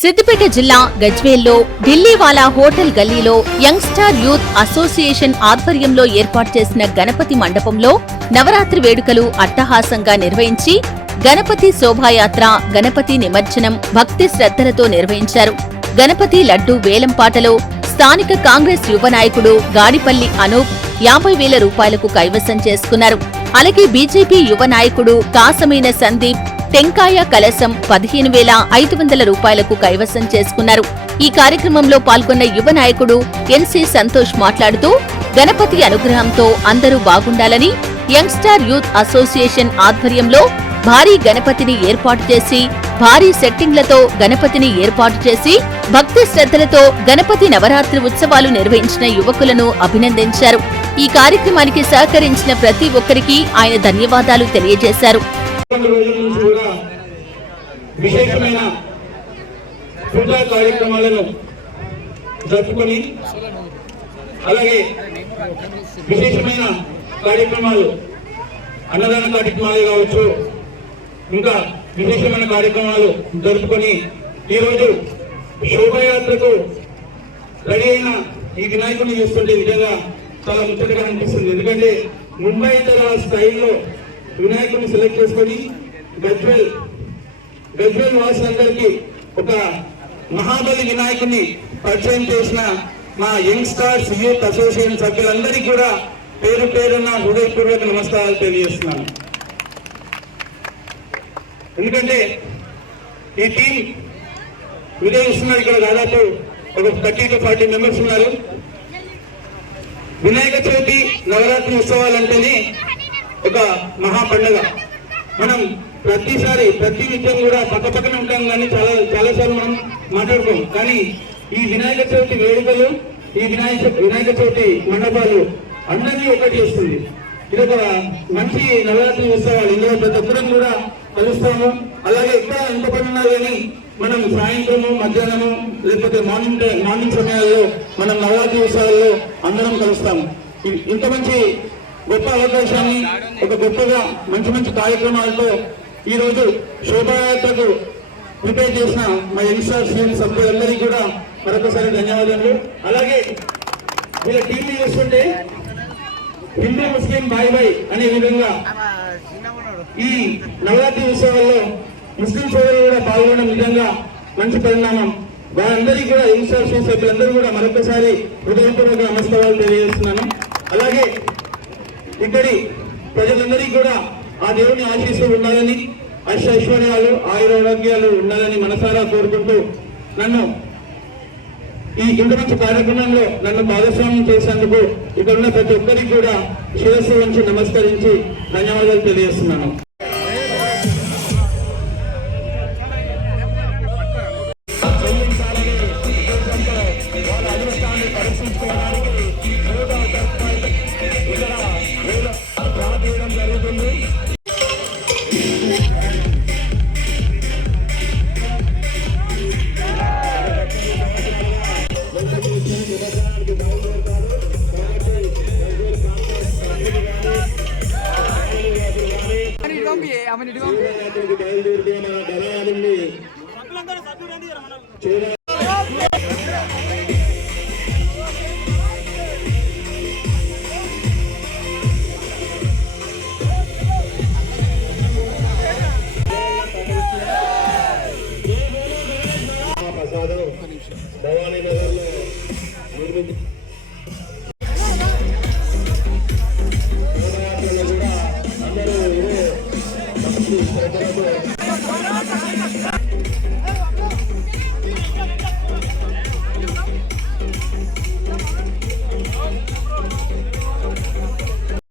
సిద్దిపేట జిల్లా గజ్వేల్లో ఢిల్లీవాలా హోటల్ గల్లీలో యంగ్స్టార్ యూత్ అసోసియేషన్ ఆధ్వర్యంలో ఏర్పాటు చేసిన గణపతి మండపంలో నవరాత్రి వేడుకలు అట్టహాసంగా నిర్వహించి గణపతి శోభాయాత్ర గణపతి నిమజ్జనం భక్తి శ్రద్ధలతో నిర్వహించారు. గణపతి లడ్డు వేలంపాటలో స్థానిక కాంగ్రెస్ యువ నాయకుడు గాడిపల్లి అనూప్ యాభై వేల రూపాయలకు కైవసం చేసుకున్నారు. అలాగే బీజేపీ యువ నాయకుడు కాసమైన సందీప్ టెంకాయ కలశం పదిహేను వేల ఐదు వందల రూపాయలకు కైవసం చేసుకున్నారు. ఈ కార్యక్రమంలో పాల్గొన్న యువ నాయకుడు ఎన్సీ సంతోష్ మాట్లాడుతూ గణపతి అనుగ్రహంతో అందరూ బాగుండాలని యంగ్స్టార్ యూత్ అసోసియేషన్ ఆధ్వర్యంలో భారీ గణపతిని ఏర్పాటు చేసి భారీ సెట్టింగ్లతో గణపతిని ఏర్పాటు చేసి భక్తి శ్రద్ధలతో గణపతి నవరాత్రి ఉత్సవాలు నిర్వహించిన యువకులను అభినందించారు. ఈ కార్యక్రమానికి సహకరించిన ప్రతి ఒక్కరికి ఆయన ధన్యవాదాలు తెలియజేశారు రెండు రోజుల నుంచి కూడా విశేషమైన పూజా కార్యక్రమాలను జరుపుకొని అలాగే విశేషమైన కార్యక్రమాలు అన్నదాన కార్యక్రమాలు కావచ్చు ఇంకా విశేషమైన కార్యక్రమాలు జరుపుకొని ఈరోజు శోభయాత్రకు రెడీ అయిన ఈ వినాయకుడిని చూస్తుంటే నిజంగా చాలా ముచ్చటగా అనిపిస్తుంది. ఎందుకంటే ముంబై తర స్థాయిలో వినాయకుడిని సెలెక్ట్ చేసుకొని గజ్వెల్ గజ్వెల్ వాసులందరికీ ఒక మహాబలి వినాయకుని పరిచయం చేసిన మా యంగ్ స్టార్స్ యూత్ అసోసియేషన్ సభ్యులందరికీ కూడా పేరు పేరున హృదయపూర్వక నమస్కారాలు తెలియజేస్తున్నాను. ఎందుకంటే ఈ టీం విజయిస్తున్నారు ఇక్కడ దాదాపు ఒక థర్టీ టు ఫార్టీ మెంబర్స్ ఉన్నారు. వినాయక చవితి నవరాత్రి ఉత్సవాలంటేనే ఒక మహాపండగ మనం ప్రతిసారి ప్రతి విషయం కూడా పక్క పక్కన ఉంటాం కానీ చాలా చాలా సార్లు మనం మాట్లాడుకోం. కానీ ఈ వినాయక చవితి వేడుకలు ఈ వినాయక వినాయక చవితి మండపాలు అందరినీ ఒకటి చేస్తుంది. ఇది ఒక మంచి నవరాత్రి ఉత్సవాలు. ఇందులో ప్రతి ఒక్కరం కూడా కలుస్తాము. అలాగే ఎక్కడ ఎంత పని కానీ మనం సాయంత్రము మధ్యాహ్నము లేకపోతే మార్నింగ్ మార్నింగ్ సమయాల్లో మనం నవరాత్రి ఉత్సవాల్లో అందరం కలుస్తాము. ఇంత మంచి గొప్ప అవకాశాన్ని ఒక గొప్పగా మంచి మంచి కార్యక్రమాలతో ఈ రోజు శోభాయాత్రకు ప్రిపేర్ చేసిన మా ఎన్సార్ సీఎం సభ్యులందరికీ కూడా మరొకసారి ధన్యవాదాలు అలాగే వీళ్ళ టీవీ చూస్తుంటే హిందూ ముస్లిం బాయ్ బాయ్ అనే విధంగా ఈ నవరాత్రి ఉత్సవాల్లో ముస్లిం సోదరులు కూడా పాల్గొనడం నిజంగా మంచి పరిణామం. వారందరికీ కూడా ఎన్సార్ సభ్యులందరూ కూడా మరొకసారి హృదయపూర్వక నమస్కారాలు తెలియజేస్తున్నాను. అలాగే ఇక్కడి ప్రజలందరికీ కూడా ఆ దేవుని ఆశీస్సులు ఉండాలని అష్ట ఐశ్వర్యాలు ఆయురారోగ్యాలు ఉండాలని మనసారా కోరుకుంటూ నన్ను ఈ ఇంత మంచి కార్యక్రమంలో నన్ను భాగస్వామ్యం చేసేందుకు ఇక్కడ ఉన్న ప్రతి ఒక్కరికి కూడా శిరస్సు ఉంచి నమస్కరించి ధన్యవాదాలు తెలియజేస్తున్నాను. అవన్నీ ఇటు మన ప్రసాదం భవానీ నగర్లో నిర్మించి